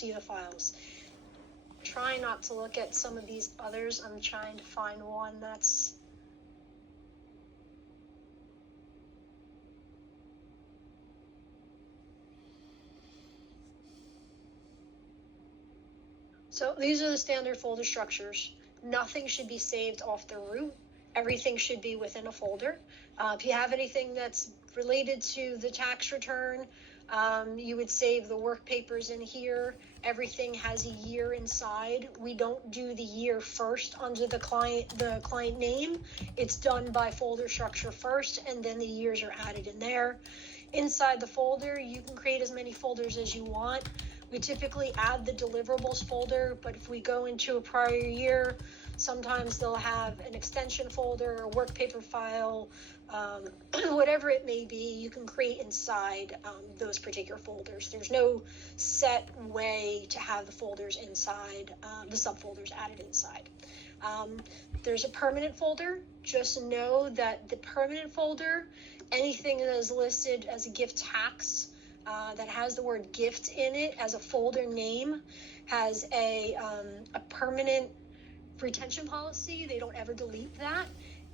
see the files. Try not to look at some of these others. I'm trying to find one that's so these are the standard folder structures. Nothing should be saved off the root. Everything should be within a folder. If you have anything that's related to the tax return, you would save the work papers in here. Everything has a year inside. We don't do the year first under the client name. It's done by folder structure first, and then the years are added in there. Inside the folder, you can create as many folders as you want. We typically add the deliverables folder, but if we go into a prior year, sometimes they'll have an extension folder, a work paper file, whatever it may be, you can create inside those particular folders. There's no set way to have the folders inside, the subfolders added inside. There's a permanent folder. Just know that the permanent folder, anything that is listed as a gift tax, that has the word gift in it as a folder name, has a permanent retention policy. They don't ever delete that.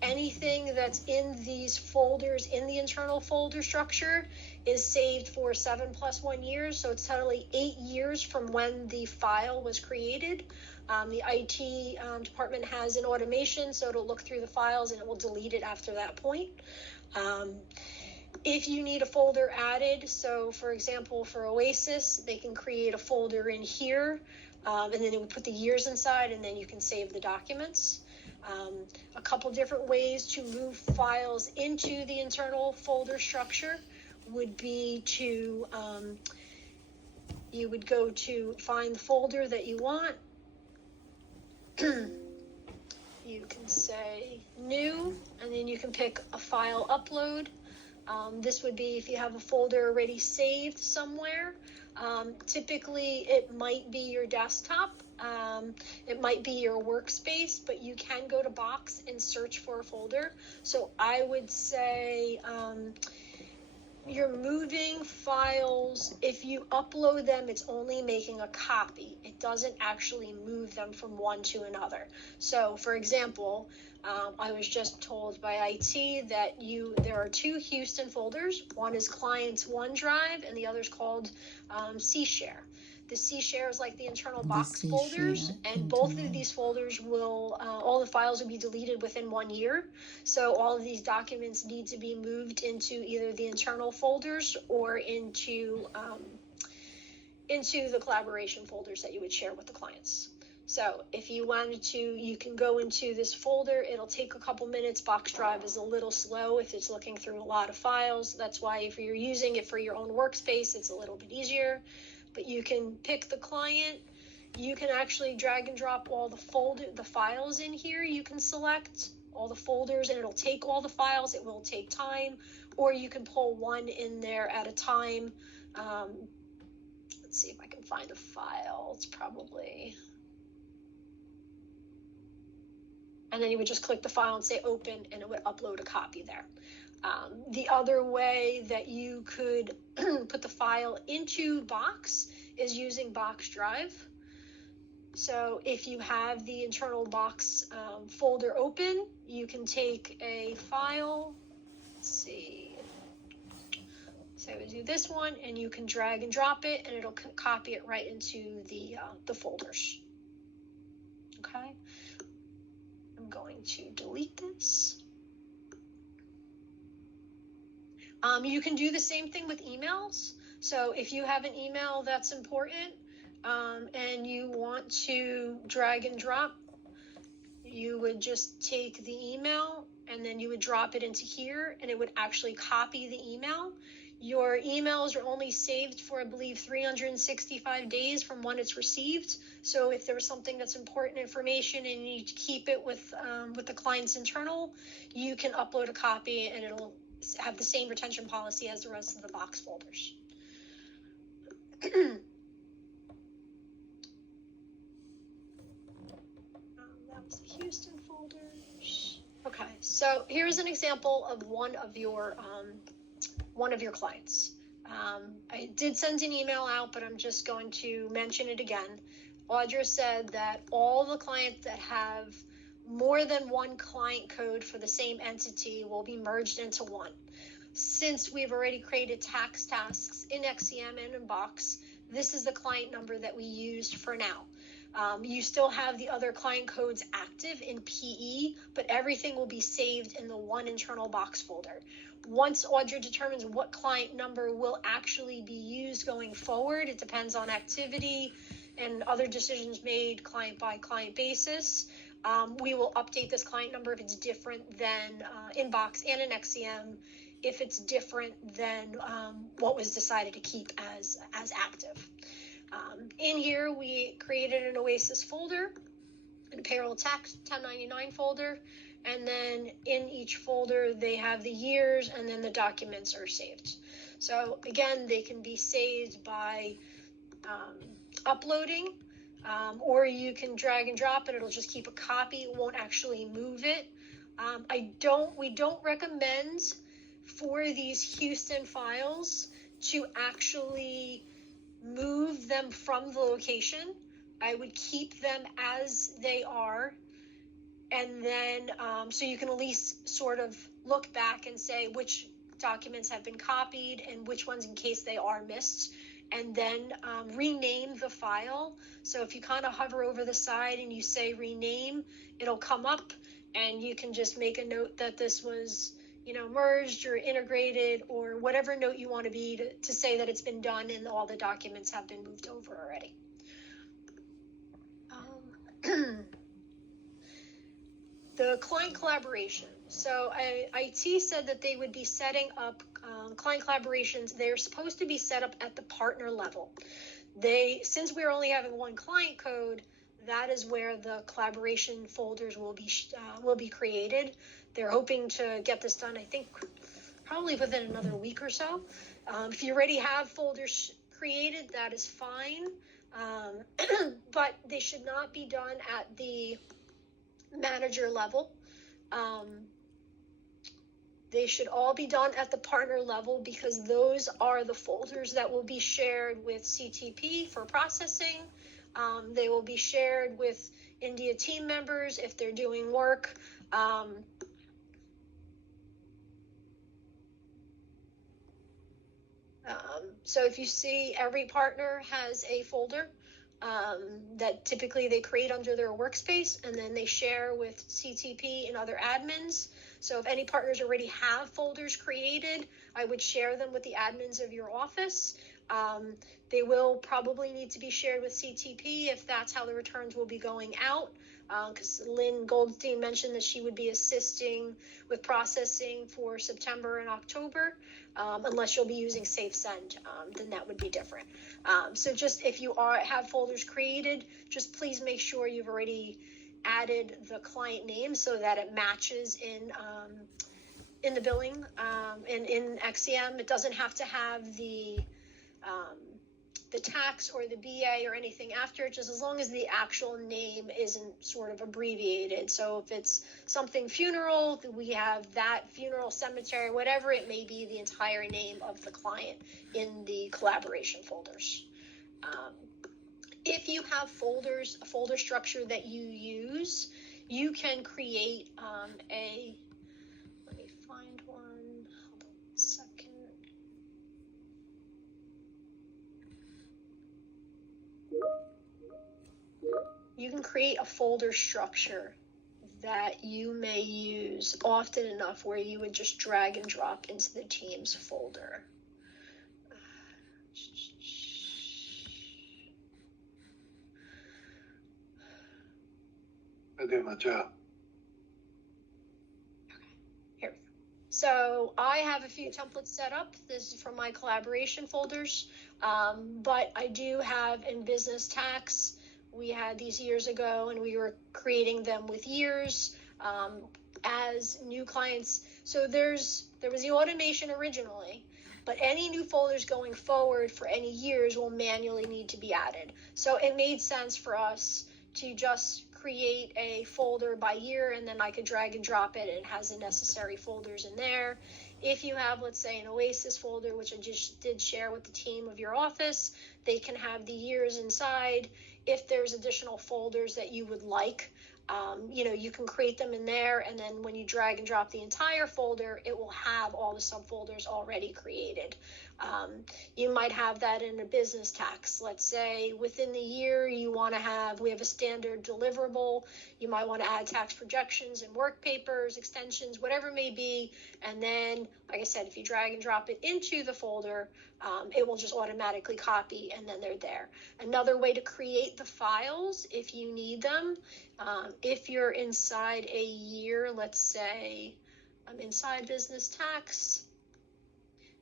Anything that's in these folders in the internal folder structure is saved for 7+1 years. So it's totally 8 years from when the file was created. The IT department has an automation, so it'll look through the files and it will delete it after that point. If you need a folder added, so for example, for Oasis, they can create a folder in here, and then it would put the years inside, and then you can save the documents. A couple different ways to move files into the internal folder structure would be to, you would go to find the folder that you want. You can say new, and then you can pick a file upload. This would be if you have a folder already saved somewhere. Typically, it might be your desktop. It might be your workspace, but you can go to Box and search for a folder. So I would say you're moving files. If you upload them, it's only making a copy. It doesn't actually move them from one to another. So for example, I was just told by IT that there are 2 Houston folders. One is Clients OneDrive and the other is called C Share. The C Share is like the internal box folders, and both of these folders will, all the files will be deleted within 1 year. So all of these documents need to be moved into either the internal folders or into the collaboration folders that you would share with the clients. So if you wanted to, you can go into this folder. It'll take a couple minutes. Box Drive is a little slow if it's looking through a lot of files. That's why if you're using it for your own workspace, it's a little bit easier. But you can pick the client. You can actually drag and drop all the files in here. You can select all the folders and it'll take all the files. It will take time, or you can pull one in there at a time. Let's see if I can find a file. It's probably, and then you would just click the file and say open, and it would upload a copy there. The other way that you could put the file into Box is using Box Drive. So if you have the internal Box folder open, you can take a file, let's see, so I would do this one, and you can drag and drop it, and it'll copy it right into the folders. Okay, I'm going to delete this. You can do the same thing with emails. So if you have an email that's important and you want to drag and drop, you would just take the email and then you would drop it into here, and it would actually copy the email. Your emails are only saved for, I believe, 365 days from when it's received. So if there was something that's important information and you need to keep it with the client's internal, you can upload a copy and it'll have the same retention policy as the rest of the Box folders. That was the Houston folders. Okay, so here's an example of one of your clients. I did send an email out, but I'm just going to mention it again. Audra said that all the clients that have more than one client code for the same entity will be merged into one. Since we've already created tax tasks in XCM and in Box, this is the client number that we used for now. You still have the other client codes active in PE, but everything will be saved in the one internal Box folder. Once Audra determines what client number will actually be used going forward, it depends on activity and other decisions made client by client basis. We will update this client number if it's different than in Box and in XCM, if it's different than what was decided to keep as active. In here, we created an OASIS folder, and a payroll tax 1099 folder, and then in each folder, they have the years, and then the documents are saved. So again, they can be saved by uploading, or you can drag and drop it. It'll just keep a copy. It won't actually move it. We don't recommend for these Houston files to actually move them from the location. I would keep them as they are, and then so you can at least sort of look back and say which documents have been copied and which ones in case they are missed, and then rename the file. So if you kind of hover over the side and you say rename, it'll come up, and you can just make a note that this was merged or integrated, or whatever note you want to be to say that it's been done and all the documents have been moved over already. The client collaboration. So IT said that they would be setting up client collaborations. They're supposed to be set up at the partner level. Since we're only having one client code, that is where the collaboration folders will be created. They're hoping to get this done, I think, probably within another week or so. If you already have folders created, that is fine, but they should not be done at the manager level. They should all be done at the partner level, because those are the folders that will be shared with CTP for processing. They will be shared with India team members if they're doing work. So if you see, every partner has a folder that typically they create under their workspace, and then they share with CTP and other admins. So if any partners already have folders created, I would share them with the admins of your office. They will probably need to be shared with CTP if that's how the returns will be going out, because Lynn Goldstein mentioned that she would be assisting with processing for September and October. Unless you'll be using SafeSend, then that would be different. So just if you have folders created, just please make sure you've already added the client name so that it matches in the billing and in XCM. It doesn't have to have the tax or the BA or anything after it, just as long as the actual name isn't sort of abbreviated. So if it's something funeral, we have that funeral cemetery, whatever it may be, the entire name of the client in the collaboration folders. If you have folders, a folder structure that you use, you can create let me find one, hold on a second. You can create a folder structure that you may use often enough where you would just drag and drop into the Teams folder. Okay, my job. Here. So I have a few templates set up. This is from my collaboration folders, but I do have in business tax. We had these years ago, and we were creating them with years as new clients. So there was the automation originally, but any new folders going forward for any years will manually need to be added. So it made sense for us to just create a folder by year, and then I could drag and drop it, and it has the necessary folders in there. If you have, let's say, an Oasis folder, which I just did share with the team of your office, they can have the years inside. If there's additional folders that you would like, you can create them in there, and then when you drag and drop the entire folder, it will have all the subfolders already created. You might have that in a business tax. Let's say within the year we have a standard deliverable. You might want to add tax projections and work papers, extensions, whatever it may be. And then, like I said, if you drag and drop it into the folder, it will just automatically copy, and then they're there. Another way to create the files, if you need them, if you're inside a year, let's say I'm inside business tax,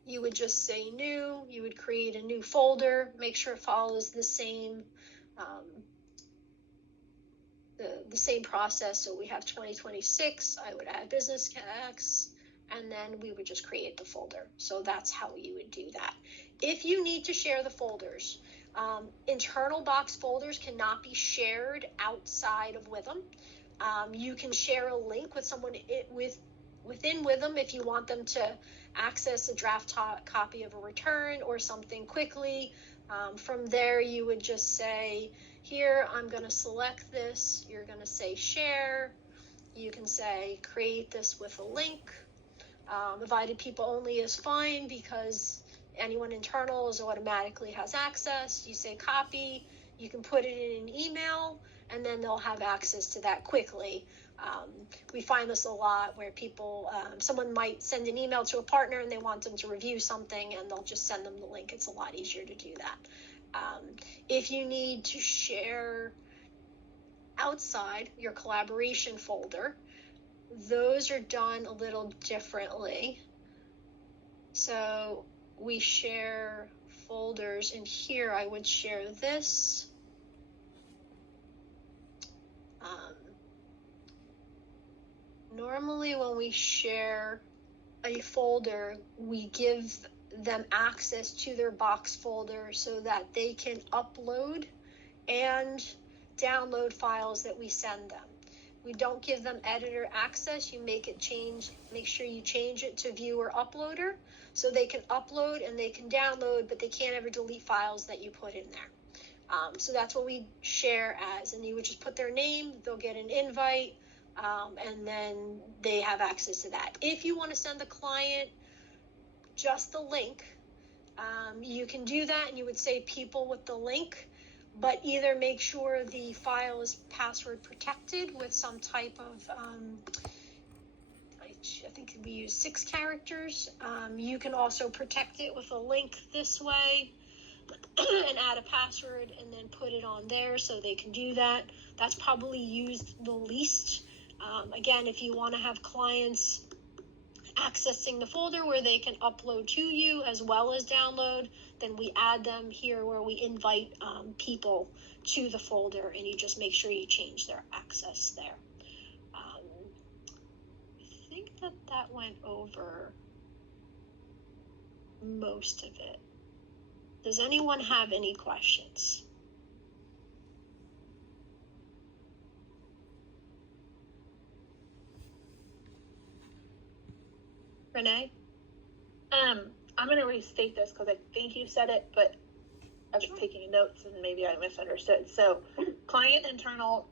you would just say new, you would create a new folder, make sure it follows the same the same process. So we have 2026, I would add business tax, and then we would just create the folder. So that's how you would do that. If you need to share the folders, internal box folders cannot be shared outside of withum. You can share a link with someone within withum if you want them to access a draft copy of a return or something quickly. From there, you would just say, here, I'm going to select this. You're going to say share. You can say create this with a link. Invited people only is fine because anyone internal automatically has access. You say copy. You can put it in an email, and then they'll have access to that quickly. We find this a lot where people, someone might send an email to a partner and they want them to review something, and they'll just send them the link. It's a lot easier to do that. If you need to share outside your collaboration folder, those are done a little differently. So we share folders, and here I would share this. Normally when we share a folder, we give them access to their box folder so that they can upload and download files that we send them. We don't give them editor access. You make sure you change it to viewer uploader so they can upload and they can download, but they can't ever delete files that you put in there. So that's what we share as, and you would just put their name, they'll get an invite, and then they have access to that. If you want to send the client just the link, you can do that, and you would say people with the link, but either make sure the file is password protected with some type of, I think we use 6 characters. You can also protect it with a link this way and add a password and then put it on there so they can do that. That's probably used the least. Again, if you want to have clients accessing the folder where they can upload to you as well as download, then we add them here where we invite people to the folder, and you just make sure you change their access there. I think that went over most of it. Does anyone have any questions? Renee? I'm going to restate this because I think you said it, but I was taking notes and maybe I misunderstood. So client internal